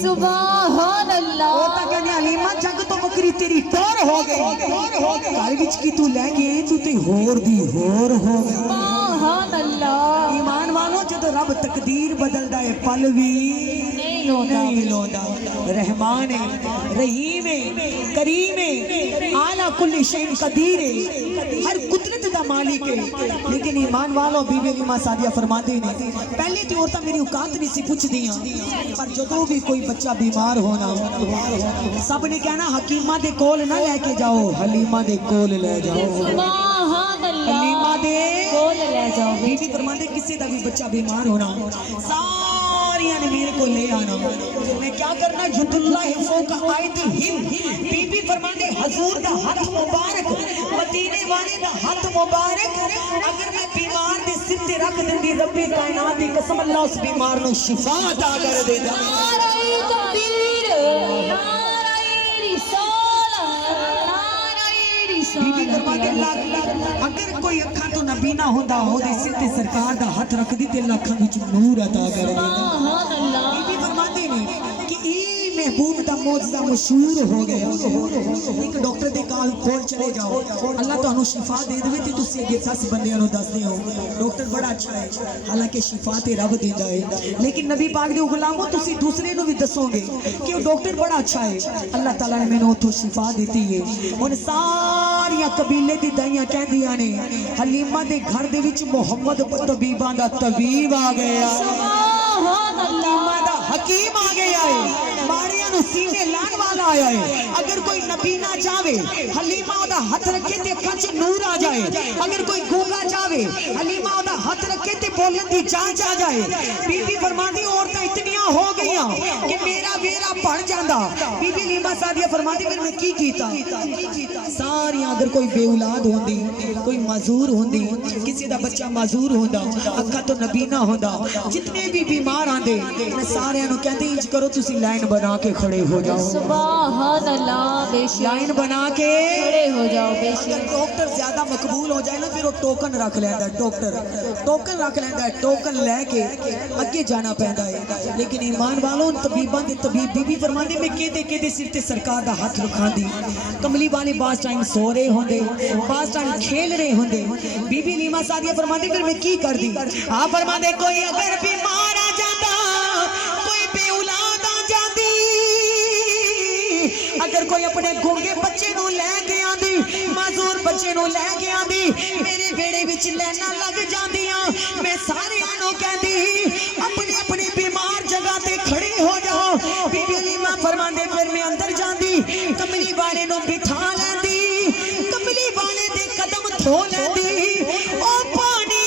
सुभान अल्लाह। ओ ता कहने हलीमा जग तो बकरी तेरी टोर हो गई घर विच की तू ले गई तू ते होर दी होर हो गई। सुभान अल्लाह। ईमान वालो जदों रब तकदीर बदलदा है पल भी नहीं लोंदा। रहमान है, रहीम है, करीम है, आला कुल्ली शैइन कदीर है, हर कुदरत दा मालिक है। लेकिन ईमान वालो बीबी हलीमा सादिया फरमांदी ने पहले तो औरतां मेरी औकात नहीं सी पुछदियां, पर जदों भी कोई बच्चा बीमार होना सब ने कहना हकीमा दे कोल ना लेके जाओ, हलीमा दे कोल ले जाओ। सुभान अल्लाह। हलीमा दे कोल ले जाओ। बीबी फरमांदे किसी दा भी बच्चा बीमार होना सारियां ने मेरे को ले आना, मैं क्या करना जुदुल्लाह फौका आयती हिम। बीबी फरमांदे हुजूर दा हाथ मुबारक, मदीने वाले दा हाथ मुबारक अगर मैं बीमार दे सिर ते रख दिंदी रब्बी कायनात दी कसम अल्लाह उस बीमार नु शिफा अता कर देता। नारे तकबीर, नारे रिसालत, नारे रिसालत। बीबी फरमांदे अगर कोई अखां तो नबी ना होंदा ओदे सिर ते सरकार दा हाथ रख दी ते अखां विच नूर अता कर देता। सुभान अल्लाह। बीबी फरमांदी ने कि ई महबूब दा मौजज़ा मशहूर हो गया। एक डॉक्टर दे कोल चले जाओ, अल्लाह तुहानू शिफा दे देवे ते तुसी अगे 10 बंदियां नु दसदे हो डॉक्टर बड़ा अच्छा है, हालांकि शिफा ते रब देंदा है। लेकिन नबी पाक दे गुलामो तुसी दूसरे नु भी दसोगे कि वो डॉक्टर बड़ा अच्छा है, अल्लाह ताला ने मैनू उथों शिफा देती है। हुन सारियां कबीले दी दाइयां कहंदियां ने हलीमा दे घर दे विच मुहम्मद तबीबां दा तबीब आ गया, सुभान अल्लाह। दा हकीम आ गया है, मारिया नु सीने लाने वाला आया है। अगर कोई नबी ना चाहे हलीमा ओदा हाथ रखे ते अखां च नूर आ जाए, अगर कोई गूंगा चाहे हलीमा ओदा हाथ रखे ते बोलन दी जांच आ जाए। बीबी फरमांदी औरतां इतनियां हो गईयां कि मेरा वेरा भर जांदा। बीबी हलीमा सादिया फरमांदी फिर मैं की कीता सारियां अगर कोई बेऔलाद होंदी, कोई माजूर होंदी, किसी दा बच्चा माजूर होंदा, अखां तो नबी ना होंदा, जितने भी बीमार आंदे मैं सारियां नु कहंदी इंज करो तुसी लाइन बना के खड़े हो जाओ। सुभान अल्लाह। बेशक लाइन बना के खड़े हो जाओ। बेशक अगर डॉक्टर ज्यादा मकबूल हो जाए ना फिर वो टोकन रख लेंदा, डॉक्टर टोकन रख लेंदा, टोकन लेके अगे जाना पैंदा है। लेकिन ईमान वालों तबीबां दे तबीब बीबी फरमांदे मैं केदे सिर ते सरकार दा हाथ रखांदी। कमली वाले बास टाइम सो रहे होंदे, बास टाइम खेल रहे होंदे। बीबी हलीमा सादिया फरमांदी फिर मैं की करदी। आप फरमांदे कोई अगर बीमार आ जाता, कोई बेऔलाद आ जाती, अगर कोई अपने गूंगे बच्चे नु लेके आंदी, माजूर बच्चे नु लेके आंदी, मेरे बेड़े विच लाइनां लग जांदियां। मैं सारियां नु कहंदी अपनी अपनी बीमार जगह ते खड़े हो जाओ। बीबी हलीमा फरमांदे फिर मैं अंदर जांदी, कमली वाले नु बिठा लैंदी, कमली वाले दे कदम धो लैंदी। ओ पानी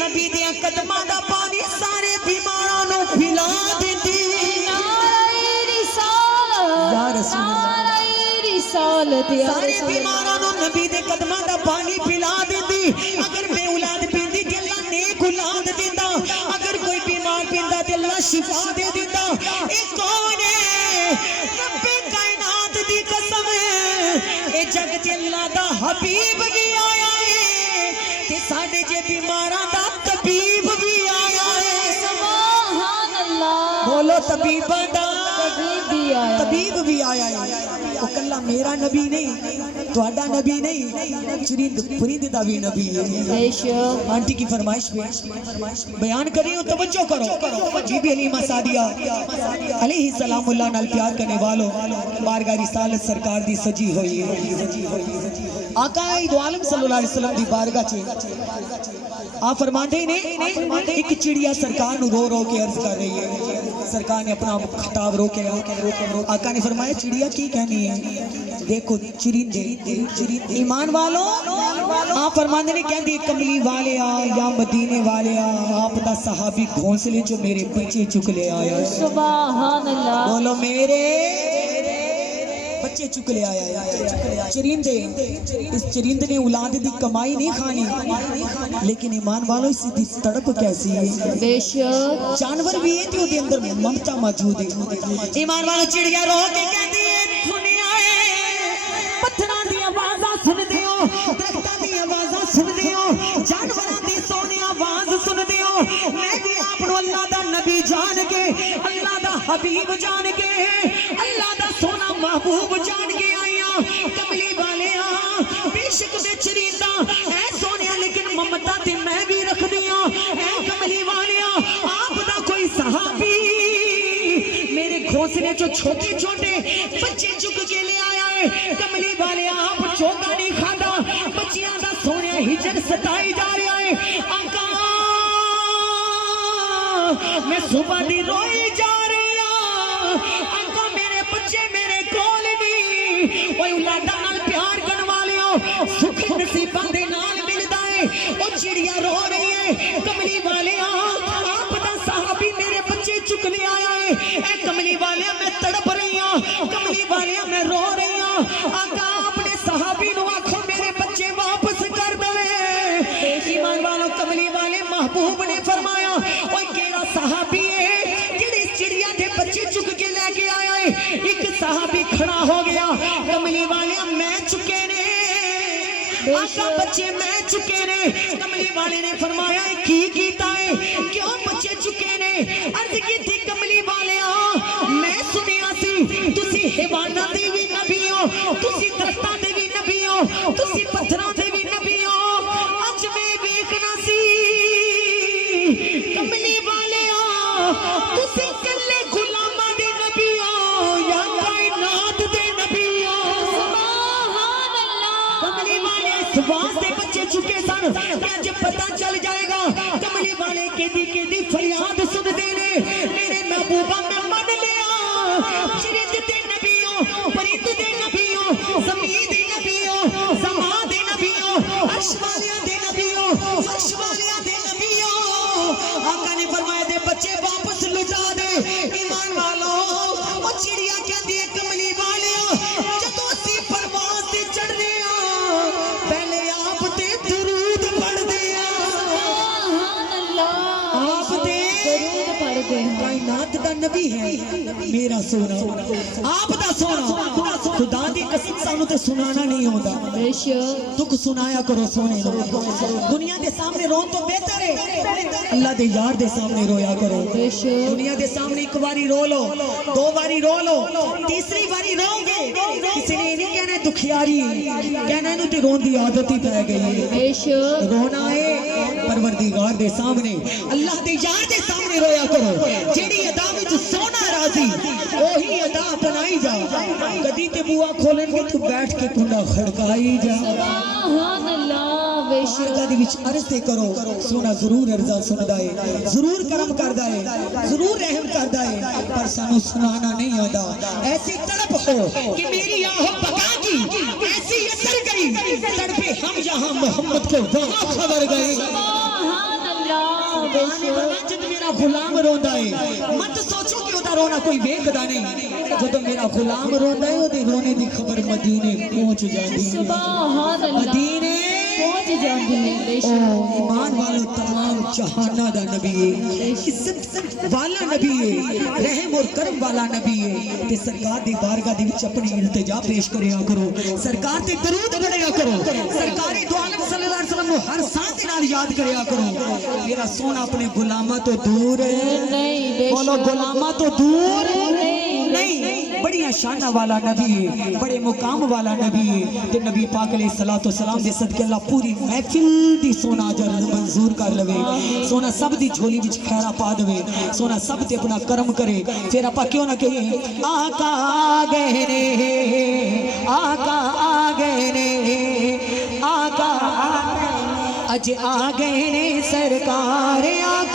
नबी दे कदमां दा पानी सारे बीमारां नु पिला देंदी। नारे रिसालत, या रसूल अल्लाह। नारे रिसालत। या सारे रसूल बीमारां नु नबी दे कदमां दा पानी पिला देंदी। अगर बेऔलाद पींदी ते अल्लाह नेक औलाद देंदा, अगर कोई बीमार पींदा ते अल्लाह शिफा दे देंदा। ए कौन है रब्बे कायनात दी कसम ए जग ते अल्लाह दा हबीब भी आया है ते साडे जे बीमारां दा तबीब भी आया है। सुभान अल्लाह। बोलो तबीबां दा तबीब भी आया है। वो कल्ला मेरा नबी नहीं, तुहाडा नबी नहीं, चुरिंद पुरिंद दा भी नबी है। बेशक आंटी की फरमाइश पे बयान करी हो, तवज्जो करो। बीबी हलीमा सादिया अलैहि सलामुल्लाह नाल प्यार करने वालों बारगाह रिसालत सरकार दी सजी हुई है। आका दो आलम सल्लल्लाहु अलैहि वसल्लम दी बारगाह च आप फरमाते ने एक चिड़िया सरकार नु रो रो के अर्ज कर रही है। सरकार ने अपना खिताब रोके, आका ने फरमाया चिड़िया की कहनी है, देखो चुरिंदे ईमान वालों आप फरमाते ने कहती कमली वाले आ या मदीने वाले आ, आप दा सहाबी घोंसले जो मेरे पीछे चुक ले आया। सुभान अल्लाह। बोलो मेरे बच्चे चुक ले आया है। चरिंदे इस चरिंद ने औलाद दी कमाई नहीं खानी, लेकिन ईमान वालों इसकी तड़प कैसी है। बेशक जानवर भी है तो अंदर ममता मौजूद है। ईमान वालों चिड़िया रो के कहती है दुनिया है, पत्थरां दी आवाज़ां सुनदे हो, दरख्तां दी आवाज़ां सुनदे हो, जानवरां दी सोहनी आवाज़ सुनदे हो। मैं भी आप नु अल्लाह दा नबी जान के, अल्लाह दा حبیب جان کے اللہ دا سونا محبوب جان کے آئیاں کملی والیاں بے شک بے چریتا اے سونیا لیکن ممتا تے میں بھی رکھ دیاں اے کملی والیاں آپ دا کوئی صحابی میرے گھونسلے جو چھوٹے چھوٹے بچے چک کے لے آیا ہے کملی والیاں آپ چوکا نہیں کھادا بچیاں دا سونیا ہجر ستائی جا رہا ہے آقا میں صبح دی روئی جا رہی ہوں آقا میرے بچے میرے کول نہیں اوے اولادا نال پیار کرن والیو سکھ نصیباں دے نال ملدا ہے او چڑیا رو رہی ہے کملی والیاں آپ دا صحابی میرے بچے چک لے آیا ہے اے کملی والیاں میں تڑپ رہی ہوں کملی والیاں میں رو رہی ہوں آقا اپنے صحابی نو آکھو میرے بچے واپس کر دے ایمان والو کملی والے محبوب نے فرمایا اوے کیڑا صحابی ہے جڑے چڑیا دے بچے چک کے لے کے آیا ہے ایک صحابی کھڑا ہو گیا کملی والے میں چکے نے آقا بچے میں چکے نے کملی والے نے فرمایا کی کیتا ہے کیوں بچے چکے نے عرض کی تھی کملی والے میں سنیا سی تسی حیواناں دے وی نبی ہو تسی درختاں دے وی نبی ہو تسی پتھراں دے وی نبی ہو اج میں ویکھنا سی کملی والے تسی کلے غلاماں دے نبی ہو یا کائنات دے نبی ہو سبحان اللہ کملی والے اس واسطے بچے چکے سن اج پتہ چل جائے گا کملی والے کیدی فریاد سن دے نے میرے محبوبہ میں من لیا چرند دے نبی ہو پرند دے نبی ہو زمین دے نبی ہو زمان دے نبی ہو عرش والیاں دے نبی ہو فرش والیاں دے نبی ہو آقا نے فرمایا دے بچے واپس لٹا دے ایمان والو وہ چڑیا کہندی ہے کملی والیاں جدوں اسی پرواز تے چڑھنے ہاں پہلے آپ تے درود پڑھ دے سبحان اللہ آپ تے درود پڑھ دے کائنات دا نبی ہے میرا سونا آپ دا سونا خدا دی قسم سانو تے سنانا نہیں ہوندا بے شک دکھ سنایا کرو سونے دنیا دے سامنے رون تو بہتر ہے اللہ دے یار دے سامنے رویا کرو بے شک دنیا دے سامنے ایک باری رو لو دو باری رو لو تیسری باری رو گے کسی نے نہیں کہنا ہے دکھیاری کہنا ہے نو تے رون دی عادت ہی پہ گئی ہے بے شک رونا ہے پروردگار دے سامنے اللہ دے یار دے سامنے رویا کرو جیڑی ادا وچ سونا راضی وہی ادا اپنائی جا کدی تے بوا کھولن گے تو بیٹھ کے کنڈا کھڑکائی جا سبحان اللہ بے شک بارگاہ دی وچ عرض تے کرو سونا ضرور عرضا سندا ہے ضرور کرم کردا ہے ضرور رحم کردا ہے پر سانو سنانا نہیں آندا ایسی تڑپ ہو کہ میری آہ بقا کی ایسی اثر گئی تڑپے ہم یہاں محمد کو وہاں خبر گئے سبحان اللہ بے شک جد میرا غلام روندا ہے مت سوچو کہ اودا رونا کوئی ویکھدا نہیں جد میرا غلام روندا ہے اودے رونے دی خبر مدینے پہنچ جاندی ہے سبحان اللہ مدینے پہنچ جاندی ہے بے شک ایمان والو تمام جہانہ دا نبی ہے عزت والا نبی ہے رحم اور کرم والا نبی ہے تے سرکار دی بارگاہ دی وچ اپنی التجا پیش کریا کرو سرکار تے درود پڑھیا کرو سرکار دو عالم صلی اللہ علیہ وسلم نو ہر ساتھ دے نال یاد کریا کرو میرا سونا اپنے غلاماں تو دور ہے نہیں بے بولو شک غلاماں تو دور نہیں بڑی شانہ والا نبی ہے بڑے مقام والا نبی ہے تے نبی پاک علیہ الصلوۃ والسلام دے صدقے اللہ پوری محفل دی سونا اجر منظور کر لوے سونا سب دی جھولی وچ خیرا پا دے سونا سب تے اپنا کرم کرے پھر اپا کیوں نہ کہیں آقا آ گئے نے آقا آ گئے نے آقا اج آ گئے نے سرکار آقا